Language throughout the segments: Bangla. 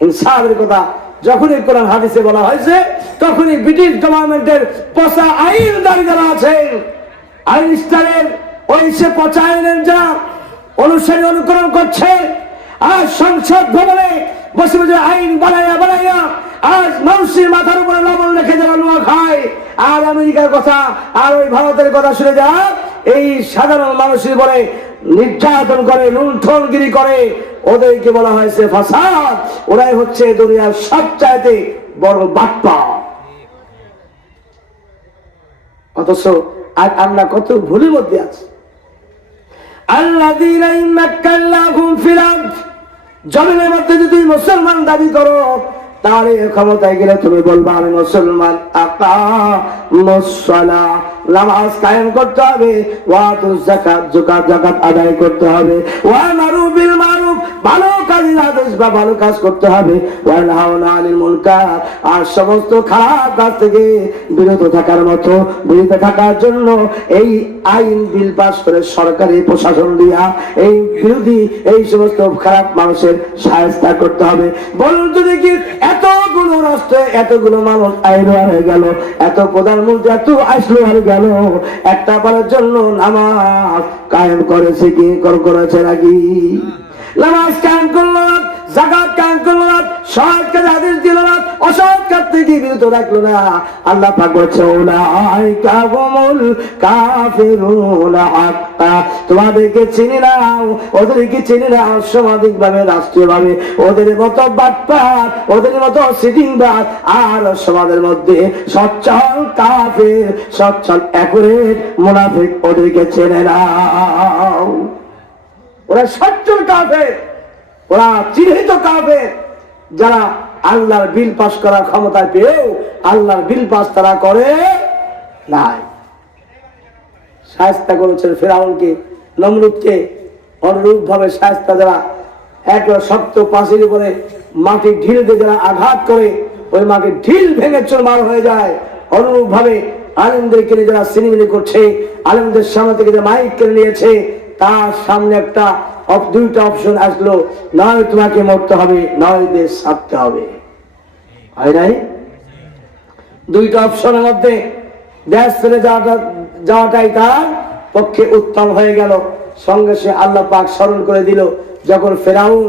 ইনসাফের কথা যখনই কোরআন হাদিসে বলা হয়েছে, তখনই ব্রিটিশ গভর্নমেন্টের পচা আইন দাঁড়িয়ে যারা আছেন, আইনস্টাইনের ওই সে পচা আইনের যারা অনুসারী অনুকরণ করছে, আজ সংসদ ভবনে বসে বসে আইন বানাইয়া আজ মানুষের মাথার উপরে লবণ রেখে যারা নোয়া খায়, আর আমেরিকার কথা আর ওই ভারতের কথা শুনে যা এই সাধারণ মানুষের বলে নির্যাতন করে, লুণ্ঠনগিরি করে, ওদেরকে বলা হয়েছে ফাসাদ। ওরাই হচ্ছে দুনিয়ার সবচাইতে বড় বাটপা। অথচ আজ আমরা কত ভুলের মধ্যে আছি। আল্লাযীনা ইন্নাকাল্লাহুম ফিল আরদ, জমিনের মধ্যে যদি মুসলমান দাবি করো, তাহলে ক্ষমতায় গেলে তুমি বলবা আমি মুসলমান। আকামুস সালাহ, নামাজ কায়েম করতে হবে, ওয়াতুজ যাকাত, যাকাত আদায় করতে হবে, ওয়া মারু বিল মারুফ, ভালো কাজের আদেশ বা ভালো কাজ করতে হবে, ওয়া নাহাউনা আনিল মুনকার, আর সমস্ত খারাপ কাজ থেকে বিরত থাকার জন্য এই আইন বিল পাস করে সরকারি প্রশাসন দিয়া এই বিরোধী এই সমস্ত খারাপ মানুষের শায়েস্তা করতে হবে। বলুন তো দেখি, এতগুলো রাষ্ট্রে এতগুলো মানুষ আইন হয়ে গেল, এত প্রধানমন্ত্রী এত আসলো হয়ে গেল, একটা বারের জন্য নামাজ কায়েম করেছে কি করেছে নাকি? নামাজ কায়েম করলো না, যাকাত কায়েম করলো না, সৎ কাজে আদেশ দিল না, অসৎ কাজ থেকে বিরত রাখলো না। আল্লাহ পাক বলছে উলাইকা হুমুল কাফিরুনা হাক্কা, তোমাদেরকে চিনি নাও, ওদেরকে চিনি নাও সামাজিকভাবে, রাষ্ট্রীয়ভাবে, ওদের মতো বাটপার, ওদের মতো সিটিংবাজ, আর সমাজের মধ্যে সচ্ছল কাফের, সচ্ছল অ্যাকুরেট মুনাফিক, ওদেরকে চেনে নাও। ওরা সচ্ছল কাফের, ওরা চিহ্নিত কাফের, যারা আল্লাহর বিল পাস করার ক্ষমতা পেয়েও আল্লাহর বিল পাস তারা করে নাই। শায়েস্তা করেছেন ফেরাউনকে, নমরুদকে, অনুরূপ ভাবে শায়েস্তা যারা এক শক্ত পাঁচির উপরে মাটির ঢিল দিয়ে যারা আঘাত করে ওই মাটির ঢিল ভেঙে চুরমার হয়ে যায়, অনুরূপ ভাবে আলেমদের কিনে যারা সিনেমিনি করছে, আলেমদের সামনে থেকে যে মাইক কিনে নিয়েছে, তার সামনে একটা দুইটা অপশন আসলো, নয় তোমাকে মরতে হবে, নয় দেশ ছাড়তে হবে। হয় নাই? দুইটা অপশনের মধ্যে দেশ ছেড়ে যাওয়াটাই তার পক্ষে উত্তম হয়ে গেল। সঙ্গে সে আল্লাহ পাক স্মরণ করে দিল, যখন ফেরাউন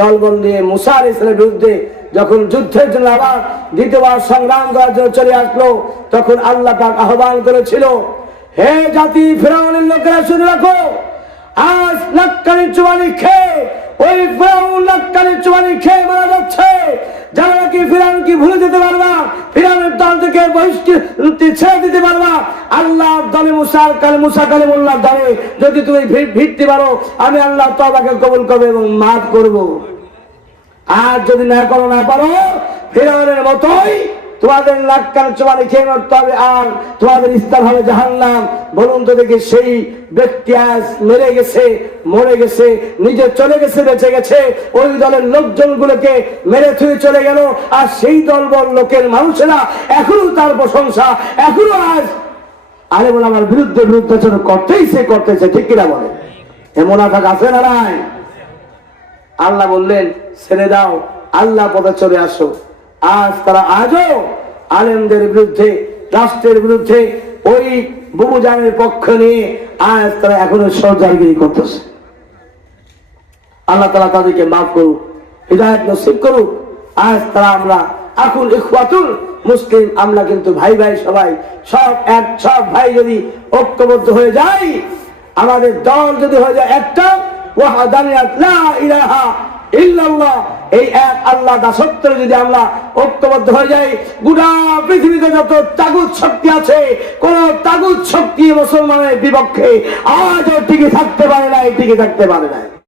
দলবল নিয়ে মুসা আলাইহিস সালামের বিরুদ্ধে যখন যুদ্ধের জন্য আবার দ্বিতীয়বার সংগ্রাম করার জন্য চলে আসলো, তখন আল্লাহ পাক আহ্বান করেছিল, হে জাতি ফেরাউনের লোকেরা শুনে রাখো, আজ লাক্কানি চুবানি খেয়ে ওই ফেরাউন লাক্কানি চুবানি খেয়ে মারা যাচ্ছে। যারা নাকি ফেরাউনকে ভুলে যেতে পারবা, ফেরাউনের দল থেকে বহিষ্কৃতি ছেড়ে দিতে পারবা, আল্লাহর দলে মুসা কালিমুল্লাহর দলে যদি তুমি ভিড়তে পারো, আমি আল্লাহ তওবাকে কবুল করবো এবং মাফ করব। আর যদি না পারো, ফেরাউনের মতোই তোমাদের লাক্কানি চুবানি খেয়ে মরতে হবে, আর তোমাদের স্থান হবে জাহান্নাম। বলুন তো দেখি, সেই ব্যক্তি আজ মরে গেছে, নিজে চলে গেছে, বেঁচে গেছে, ওই দলের লোকজনগুলোকে মেরে থুয়ে চলে গেল, আর সেই দলবল লোকের মানুষেরা এখনো তার প্রশংসা, এখনো আজ আলেম ওলামার বিরুদ্ধে করতেছে, ঠিক কিনা বলে? এমন মুনাফিক আছে না নাই? আল্লাহ বললেন ছেড়ে দাও, আল্লাহ পথে চলে আসো। আজ তারা আজও আলেমদের বিরুদ্ধে, রাষ্ট্রের বিরুদ্ধে, ওই বুবুজানের পক্ষ নিয়ে আজ তারা এখনো সরদারগিরি করতেছে। আল্লাহ তাআলা তাদেরকে মাফ করুক, হিদায়াত নসিব করুক। আজ তারা আমরা এখন ইখওয়াতুল মুসলিম, আমরা কিন্তু ভাই সবাই, সব ভাই যদি ঐক্যবদ্ধ হয়ে যায়, আমাদের দল যদি হয়ে যায় একটা, ওয়াহদানিয়াত লা ইলাহা ইল্লাল্লাহ, এই এক আল্লাহ দাসত্বে যদি আমরা ঐক্যবদ্ধ হয়ে যাই, গোটা পৃথিবীতে যত তাগুত শক্তি আছে, কোন তাগুত শক্তি মুসলমানের বিপক্ষে আজও টিকে থাকতে পারে নাই।